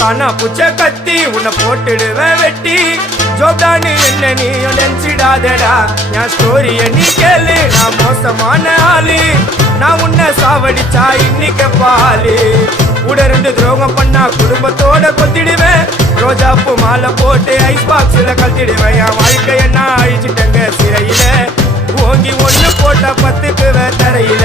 காணா புச்ச கத்தி உன்னை போட்டுடுவேன் வெட்டி ஜோப்டானு என்ன நீ நினைச்சிடாதடா என் ஸ்டோரிய நீ கேளு நான் மோசமான ஆளு நான் உன்னை சாவடிச்சா இன்னைக்கு பாலு கூட 2 துரோகம் பண்ணா குடும்பத்தோட கொத்திடுவேன் ரோஜாப்பு மாலை போட்டு ஐஸ் பாக்ஸ்ல கழட்டிடுவேன் என் வாழ்க்கைய நான் அழிச்சிட்டேங்க சிறையில ஓங்கி 1 போட்ட 10க்கு தரையில